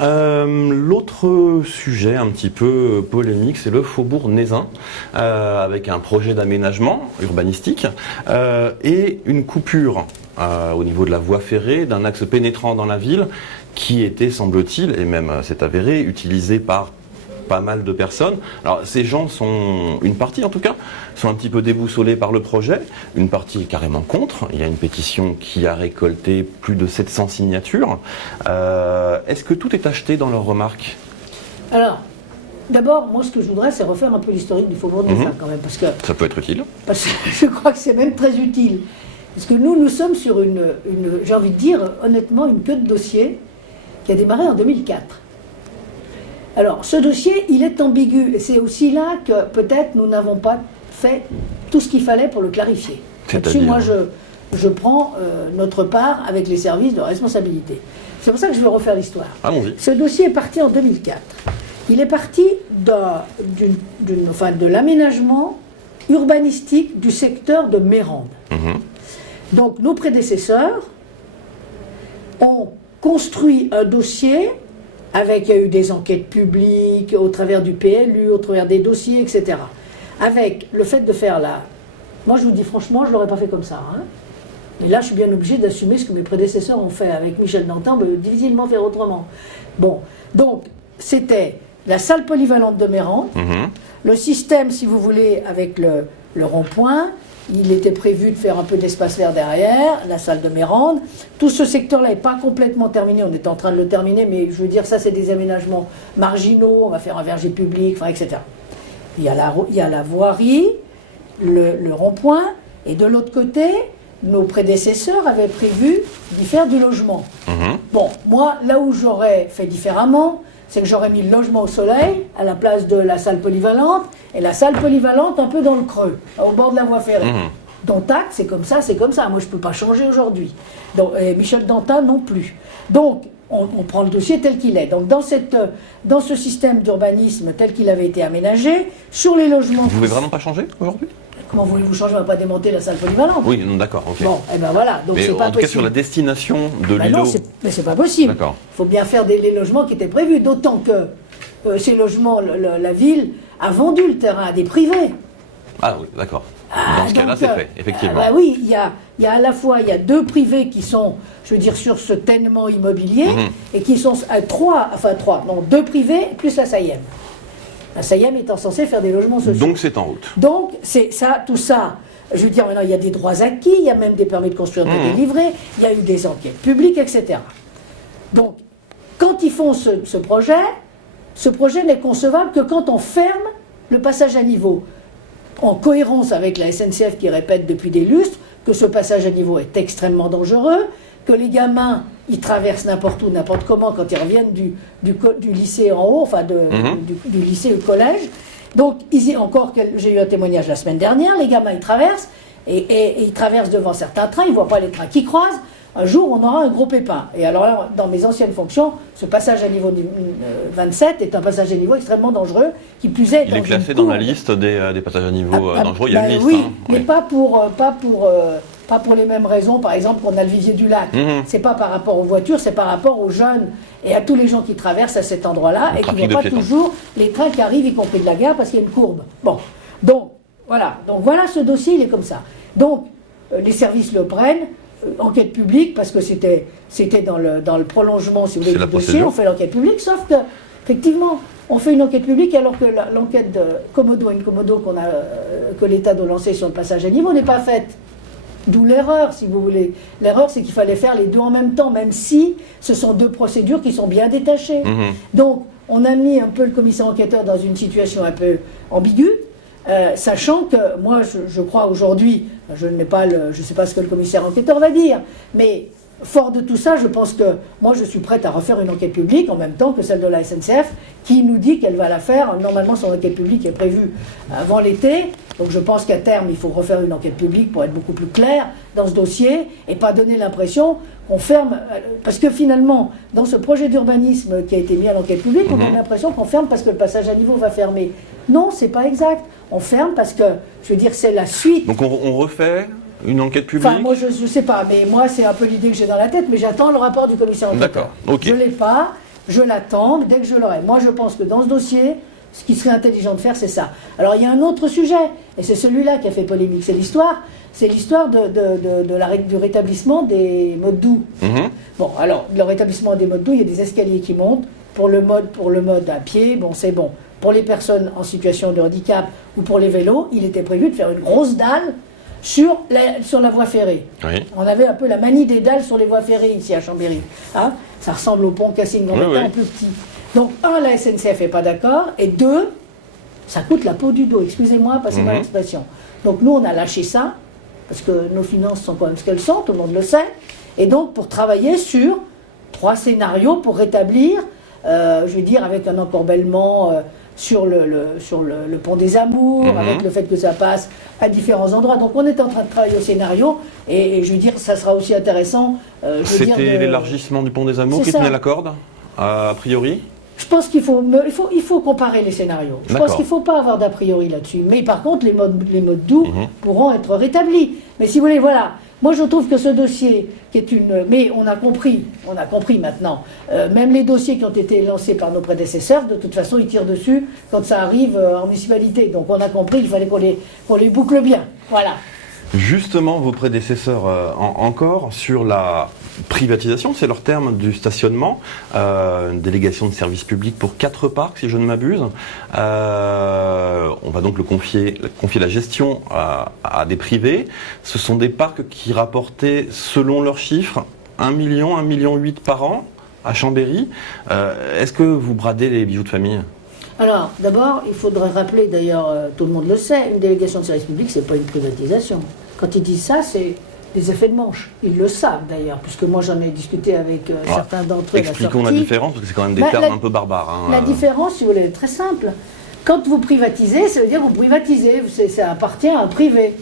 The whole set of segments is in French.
L'autre sujet un petit peu polémique, c'est le faubourg Nézin, avec un projet d'aménagement urbanistique et une coupure au niveau de la voie ferrée d'un axe pénétrant dans la ville qui était, semble-t-il, et même c'est avéré, utilisé par pas mal de personnes. Alors ces gens sont, une partie en tout cas, sont un petit peu déboussolés par le projet, une partie est carrément contre. Il y a une pétition qui a récolté plus de 700 signatures. Est-ce que tout est acheté dans leurs remarques? Alors, d'abord, moi ce que je voudrais, c'est refaire un peu l'historique du faubourg Nézin quand même, parce que ça peut être utile. Parce que je crois que c'est même très utile. Parce que nous sommes sur une j'ai envie de dire honnêtement, une queue de dossier qui a démarré en 2004. Alors, ce dossier, il est ambigu, et c'est aussi là que peut-être nous n'avons pas fait tout ce qu'il fallait pour le clarifier. Là-dessus, moi, je prends notre part avec les services de responsabilité. C'est pour ça que je vais refaire l'histoire. Allons-y. Ce dossier est parti en 2004. Il est parti de l'aménagement urbanistique du secteur de Mérande. Donc, nos prédécesseurs ont construit un dossier avec, il y a eu des enquêtes publiques au travers du PLU, au travers des dossiers, etc. Avec le fait de faire là. Moi, je vous dis franchement, je ne l'aurais pas fait comme ça. Hein. Et là, je suis bien obligé d'assumer ce que mes prédécesseurs ont fait avec Michel Dantin, mais difficilement faire autrement. Bon, donc, c'était la salle polyvalente de Mérande, le système, si vous voulez, avec le rond-point. Il était prévu de faire un peu d'espace vert derrière, la salle de Mérande. Tout ce secteur-là n'est pas complètement terminé, on est en train de le terminer, mais je veux dire, ça c'est des aménagements marginaux, on va faire un verger public, enfin, etc. Il y a la voirie, le rond-point, et de l'autre côté, nos prédécesseurs avaient prévu d'y faire du logement. Bon, moi, là où j'aurais fait différemment, c'est que j'aurais mis le logement au soleil à la place de la salle polyvalente, et la salle polyvalente un peu dans le creux, au bord de la voie ferrée. Donc tac, c'est comme ça, c'est comme ça. Moi, je ne peux pas changer aujourd'hui. Et Michel Dantin non plus. Donc, on prend le dossier tel qu'il est. Donc, dans ce système d'urbanisme tel qu'il avait été aménagé, sur les logements... Vous ne pouvez vraiment pas changer aujourd'hui? Comment voulez-vous changer? On ne va pas démonter la salle polyvalente. Oui, non, d'accord, ok. Bon, et ben voilà, donc mais c'est pas possible. En tout cas, sur la destination de l'îlot... Non, mais c'est pas possible. D'accord. Il faut bien faire les logements qui étaient prévus, d'autant que ces logements, la ville a vendu le terrain à des privés. Ah oui, d'accord. Dans ce cas-là, c'est fait, effectivement. Bah oui, il y a à la fois, il y a deux privés qui sont, je veux dire, sur ce tènement immobilier, et qui sont deux privés, plus la SAIEM. La SAIEM étant censée faire des logements sociaux. Donc c'est en route. Donc, c'est ça, tout ça. Je veux dire, maintenant, il y a des droits acquis, il y a même des permis de construire de délivrer, il y a eu des enquêtes publiques, etc. Donc, quand ils font ce projet n'est concevable que quand on ferme le passage à niveau, en cohérence avec la SNCF qui répète depuis des lustres que ce passage à niveau est extrêmement dangereux, que les gamins, ils traversent n'importe où, n'importe comment, quand ils reviennent du lycée en haut, enfin du lycée au collège. Donc, j'ai eu un témoignage la semaine dernière, les gamins, ils traversent, et ils traversent devant certains trains, ils ne voient pas les trains qui croisent. Un jour, on aura un gros pépin. Et alors là, dans mes anciennes fonctions, ce passage à niveau 27 est un passage à niveau extrêmement dangereux, qui plus est... Il est classé dans la liste des passages à niveau dangereux, il y a une liste. Oui, mais pas pour les mêmes raisons, par exemple, qu'on a le Vivier du Lac. C'est pas par rapport aux voitures, c'est par rapport aux jeunes et à tous les gens qui traversent à cet endroit-là, et qui ne voient pas toujours les trains qui arrivent, y compris de la gare, parce qu'il y a une courbe. Bon, donc voilà, ce dossier, il est comme ça. Donc, les services le prennent, enquête publique, parce que c'était dans le prolongement, si vous voulez, du dossier, on fait l'enquête publique, sauf que, effectivement, on fait une enquête publique alors que l'enquête de Commodo que l'État doit lancer sur le passage à niveau n'est pas faite. D'où l'erreur, si vous voulez. L'erreur, c'est qu'il fallait faire les deux en même temps, même si ce sont deux procédures qui sont bien détachées. Donc, on a mis un peu le commissaire enquêteur dans une situation un peu ambiguë, sachant que moi, je crois aujourd'hui, je ne sais pas ce que le commissaire enquêteur va dire, mais fort de tout ça, je pense que moi, je suis prête à refaire une enquête publique en même temps que celle de la SNCF, qui nous dit qu'elle va la faire. Normalement, son enquête publique est prévue avant l'été, donc je pense qu'à terme, il faut refaire une enquête publique pour être beaucoup plus clair dans ce dossier et pas donner l'impression qu'on ferme, parce que finalement, dans ce projet d'urbanisme qui a été mis à l'enquête publique, on a l'impression qu'on ferme parce que le passage à niveau va fermer. Non, c'est pas exact. On ferme parce que, je veux dire, c'est la suite. Donc on refait une enquête publique? Enfin, moi, je ne sais pas, mais moi, c'est un peu l'idée que j'ai dans la tête, mais j'attends le rapport du commissaire enquêteur. D'accord, ok. Je ne l'ai pas, je l'attends, dès que je l'aurai. Moi, je pense que dans ce dossier, ce qui serait intelligent de faire, c'est ça. Alors, il y a un autre sujet, et c'est celui-là qui a fait polémique, c'est l'histoire du rétablissement des modes doux. Bon, alors, le rétablissement des modes doux, il y a des escaliers qui montent. Pour le mode à pied, bon, c'est bon. Pour les personnes en situation de handicap ou pour les vélos, il était prévu de faire une grosse dalle sur la voie ferrée. Oui. On avait un peu la manie des dalles sur les voies ferrées ici à Chambéry. Hein, ça ressemble au pont Cassine-Gambetta, un peu petit. Donc, la SNCF n'est pas d'accord, et 2, ça coûte la peau du dos. Excusez-moi, passez-moi l'expression. Donc, nous, on a lâché ça, parce que nos finances sont quand même ce qu'elles sont, tout le monde le sait. Et donc, pour travailler sur 3 scénarios pour rétablir, je veux dire, avec un encorbellement sur le pont des Amours, avec le fait que ça passe à différents endroits. Donc on est en train de travailler au scénario, et je veux dire, ça sera aussi intéressant. C'était l'élargissement du pont des Amours qui tenait la corde, a priori. Je pense qu'il faut comparer les scénarios. Je pense qu'il ne faut pas avoir d'a priori là-dessus. Mais par contre, les modes doux pourront être rétablis. Mais si vous voulez, voilà. Moi, je trouve que ce dossier, qui est mais on a compris maintenant. Même les dossiers qui ont été lancés par nos prédécesseurs, de toute façon, ils tirent dessus quand ça arrive en municipalité. Donc, on a compris qu'il fallait qu'on les boucle bien. Voilà. Justement, vos prédécesseurs encore sur la privatisation, c'est leur terme, du stationnement, une délégation de service public pour 4 parcs, si je ne m'abuse. On va donc confier la gestion à des privés. Ce sont des parcs qui rapportaient, selon leurs chiffres, 1 million, 1,8 million par an à Chambéry. Est-ce que vous bradez les bijoux de famille ? Alors, d'abord, il faudrait rappeler, d'ailleurs, tout le monde le sait, une délégation de service public, c'est pas une privatisation. Quand ils disent ça, c'est des effets de manche. Ils le savent, d'ailleurs, puisque moi, j'en ai discuté avec certains d'entre eux. Expliquons la différence, parce que c'est quand même des termes un peu barbares. Hein, la différence, si vous voulez, est très simple. Quand vous privatisez, ça veut dire que vous privatisez, ça appartient à un privé,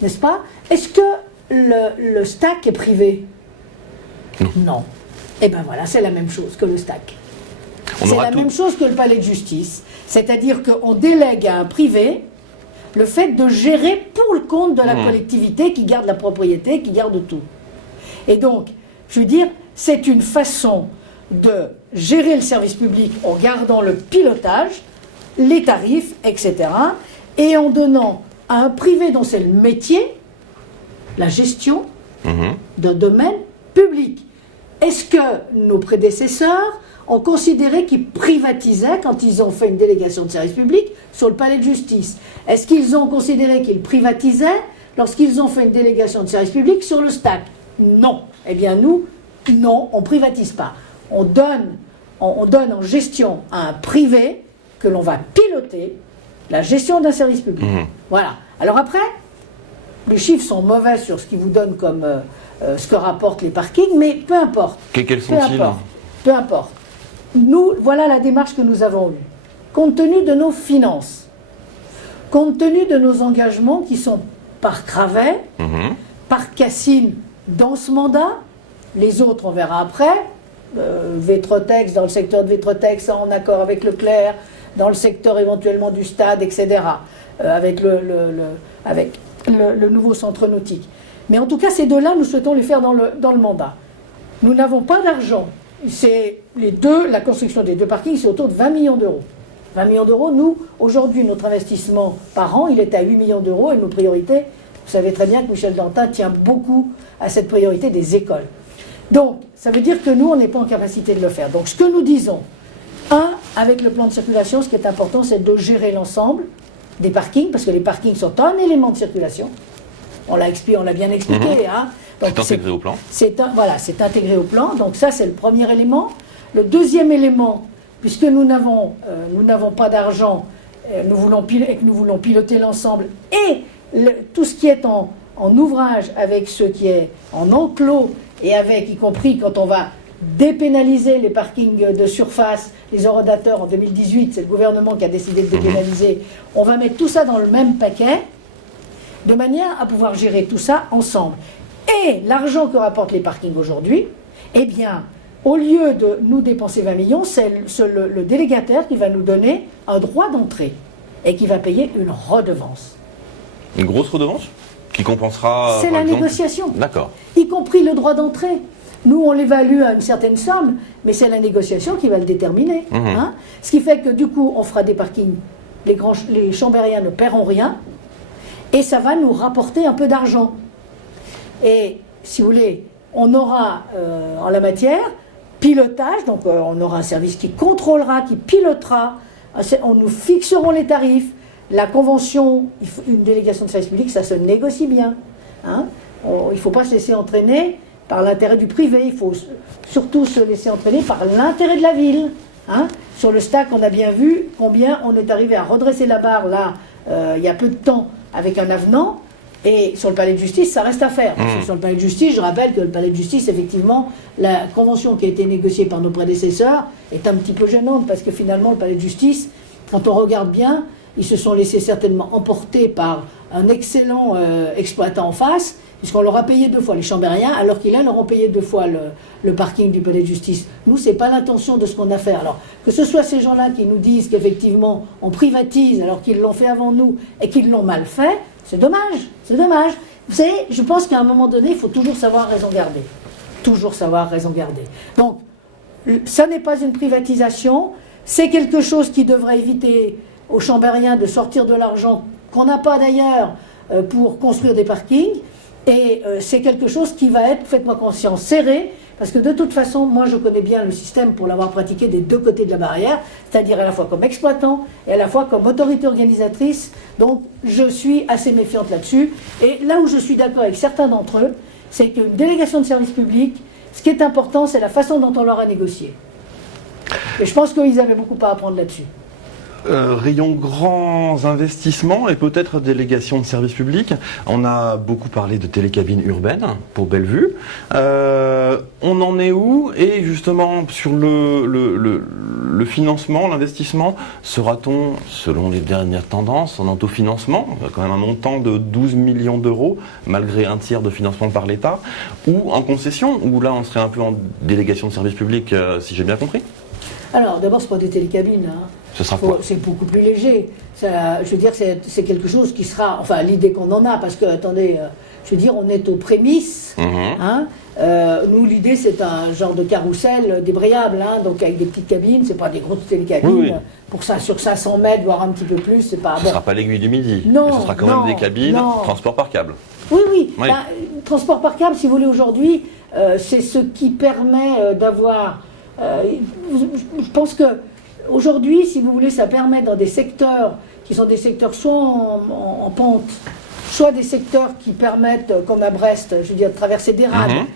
n'est-ce pas? Est-ce que le STAC est privé? Non. Eh bien voilà, c'est la même chose que le STAC. C'est la même chose que le palais de justice, c'est-à-dire qu'on délègue à un privé le fait de gérer pour le compte de la collectivité qui garde la propriété, qui garde tout. Et donc, je veux dire, c'est une façon de gérer le service public en gardant le pilotage, les tarifs, etc., et en donnant à un privé dont c'est le métier la gestion d'un domaine public. Est-ce que nos prédécesseurs ont considéré qu'ils privatisaient quand ils ont fait une délégation de service public sur le palais de justice? Est-ce qu'ils ont considéré qu'ils privatisaient lorsqu'ils ont fait une délégation de service public sur le STAC? Non. Eh bien nous, non, on ne privatise pas. On donne en gestion à un privé que l'on va piloter la gestion d'un service public. Voilà. Alors après, les chiffres sont mauvais sur ce qu'ils vous donnent comme ce que rapportent les parkings, mais peu importe. Quels sont-ils? Peu importe. Nous, voilà la démarche que nous avons eue. Compte tenu de nos finances, compte tenu de nos engagements qui sont par Cravet, par Cassine dans ce mandat, les autres on verra après, Vétrotex, dans le secteur de Vétrotex en accord avec Leclerc, dans le secteur éventuellement du stade, etc., avec le nouveau centre nautique. Mais en tout cas, ces deux-là, nous souhaitons les faire dans le mandat. Nous n'avons pas d'argent. C'est la construction des 2 parkings, c'est autour de 20 millions d'euros. 20 millions d'euros, nous, aujourd'hui, notre investissement par an, il est à 8 millions d'euros, et nos priorités, vous savez très bien que Michel Dantin tient beaucoup à cette priorité des écoles. Donc, ça veut dire que nous, on n'est pas en capacité de le faire. Donc, ce que nous disons, avec le plan de circulation, ce qui est important, c'est de gérer l'ensemble des parkings, parce que les parkings sont un élément de circulation. On l'a bien expliqué. Donc, c'est intégré au plan. C'est intégré au plan. Donc ça, c'est le premier élément. Le deuxième élément, puisque nous n'avons pas d'argent, nous voulons piloter l'ensemble, et tout ce qui est en ouvrage avec ce qui est en enclos, et avec, y compris quand on va dépénaliser les parkings de surface, les horodateurs en 2018, c'est le gouvernement qui a décidé de dépénaliser, on va mettre tout ça dans le même paquet, de manière à pouvoir gérer tout ça ensemble. Et l'argent que rapportent les parkings aujourd'hui, eh bien, au lieu de nous dépenser 20 millions, c'est le délégataire qui va nous donner un droit d'entrée et qui va payer une redevance. Une grosse redevance qui compensera... C'est la négociation. D'accord. Y compris le droit d'entrée. Nous, on l'évalue à une certaine somme, mais c'est la négociation qui va le déterminer. Hein. Ce qui fait que du coup, on fera des parkings. Les Chambériens ne paieront rien, et ça va nous rapporter un peu d'argent. Et si vous voulez, on aura en la matière pilotage, donc on aura un service qui contrôlera, qui pilotera, nous fixerons les tarifs. La convention, une délégation de service public, ça se négocie bien. Hein. Il ne faut pas se laisser entraîner par l'intérêt du privé, il faut surtout se laisser entraîner par l'intérêt de la ville. Hein. Sur le STAC, on a bien vu combien on est arrivé à redresser la barre, là, il y a peu de temps, avec un avenant, et sur le palais de justice, ça reste à faire. Parce que sur le palais de justice, je rappelle que le palais de justice, effectivement, la convention qui a été négociée par nos prédécesseurs est un petit peu gênante, parce que finalement, le palais de justice, quand on regarde bien, ils se sont laissés certainement emporter par un excellent exploitant en face, puisqu'on leur a payé 2 fois les Chambériens, alors qu'ils leur ont payé 2 fois le parking du palais de justice. Nous, ce n'est pas l'intention de ce qu'on a fait. Alors, que ce soit ces gens-là qui nous disent qu'effectivement, on privatise alors qu'ils l'ont fait avant nous et qu'ils l'ont mal fait, c'est dommage, c'est dommage. Vous savez, je pense qu'à un moment donné, il faut toujours savoir raison garder. Toujours savoir raison garder. Donc, ça n'est pas une privatisation, c'est quelque chose qui devrait éviter aux Chambériens de sortir de l'argent qu'on n'a pas d'ailleurs pour construire des parkings. Et c'est quelque chose qui va être, faites-moi conscience, serré, parce que de toute façon, moi je connais bien le système pour l'avoir pratiqué des 2 côtés de la barrière, c'est-à-dire à la fois comme exploitant et à la fois comme autorité organisatrice. Donc je suis assez méfiante là-dessus. Et là où je suis d'accord avec certains d'entre eux, c'est qu'une délégation de service public, ce qui est important, c'est la façon dont on leur a négocié. Et je pense qu'ils avaient beaucoup à apprendre là-dessus. Rayon grands investissements et peut-être délégation de services publics. On a beaucoup parlé de télécabines urbaines pour Bellevue. On en est où? Et justement, sur le financement, l'investissement, sera-t-on, selon les dernières tendances, en autofinancement, quand même un montant de 12 millions d'euros, malgré un tiers de financement par l'État, ou en concession, ou là on serait un peu en délégation de services publics, si j'ai bien compris? Alors, d'abord, ce n'est pas des télécabines. Hein. Ce sera quoi? C'est beaucoup plus léger. Ça, je veux dire, c'est quelque chose qui sera... Enfin, l'idée qu'on en a, parce que, attendez, je veux dire, on est aux prémices. Hein. Nous, l'idée, c'est un genre de carrousel débrayable, hein, donc avec des petites cabines, c'est pas des grosses télécabines. Oui. Pour ça, sur 500 mètres, voire un petit peu plus, c'est pas... Ce ne sera pas l'aiguille du Midi. Non, ce sera quand même des cabines, transport par câble. Oui, oui. Ben, transport par câble, si vous voulez, aujourd'hui, c'est ce qui permet d'avoir... je pense que aujourd'hui, si vous voulez, ça permet dans des secteurs qui sont des secteurs soit en pente, soit des secteurs qui permettent, comme à Brest, je veux dire, de traverser des rames.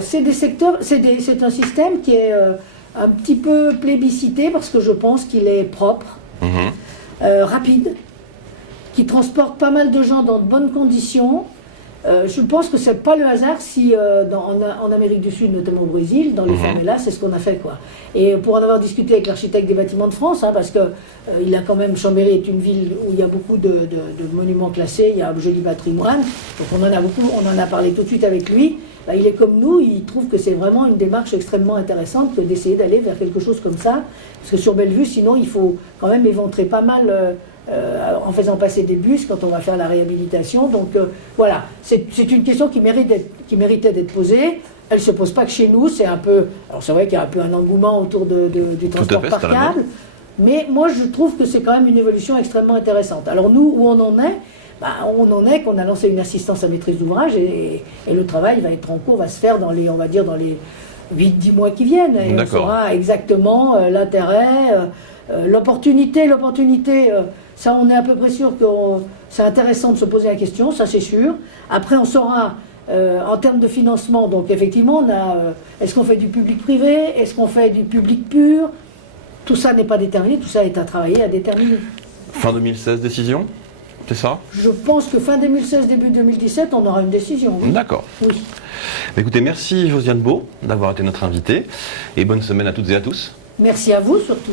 C'est des secteurs, c'est un système qui est un petit peu plébiscité parce que je pense qu'il est propre, rapide, qui transporte pas mal de gens dans de bonnes conditions. Je pense que c'est pas le hasard si en Amérique du Sud, notamment au Brésil, dans les favelas, c'est ce qu'on a fait, quoi. Et pour en avoir discuté avec l'architecte des bâtiments de France, hein, parce que il a quand même, Chambéry est une ville où il y a beaucoup de monuments classés, il y a un joli patrimoine, donc on en a parlé tout de suite avec lui. Bah, il est comme nous, il trouve que c'est vraiment une démarche extrêmement intéressante que d'essayer d'aller vers quelque chose comme ça, parce que sur Bellevue, sinon, il faut quand même éventrer pas mal. En faisant passer des bus quand on va faire la réhabilitation. Donc voilà, c'est une question qui méritait d'être posée. Elle ne se pose pas que chez nous, c'est un peu... Alors c'est vrai qu'il y a un peu un engouement autour du transport par câble, mais moi je trouve que c'est quand même une évolution extrêmement intéressante. Alors nous, où on en est? On en est qu'on a lancé une assistance à maîtrise d'ouvrage et le travail va être en cours, va se faire dans les 8-10 mois qui viennent. Et on saura exactement l'intérêt, l'opportunité, ça on est à peu près sûr que c'est intéressant de se poser la question, ça c'est sûr. Après on saura en termes de financement, donc effectivement on a est-ce qu'on fait du public-privé, est-ce qu'on fait du public pur? Tout ça n'est pas déterminé, tout ça est à travailler, à déterminer. Fin 2016, décision? C'est ça? Je pense que fin 2016, début 2017, on aura une décision. Oui. D'accord. Oui. Écoutez, merci Josiane Beau d'avoir été notre invitée et bonne semaine à toutes et à tous. Merci à vous surtout.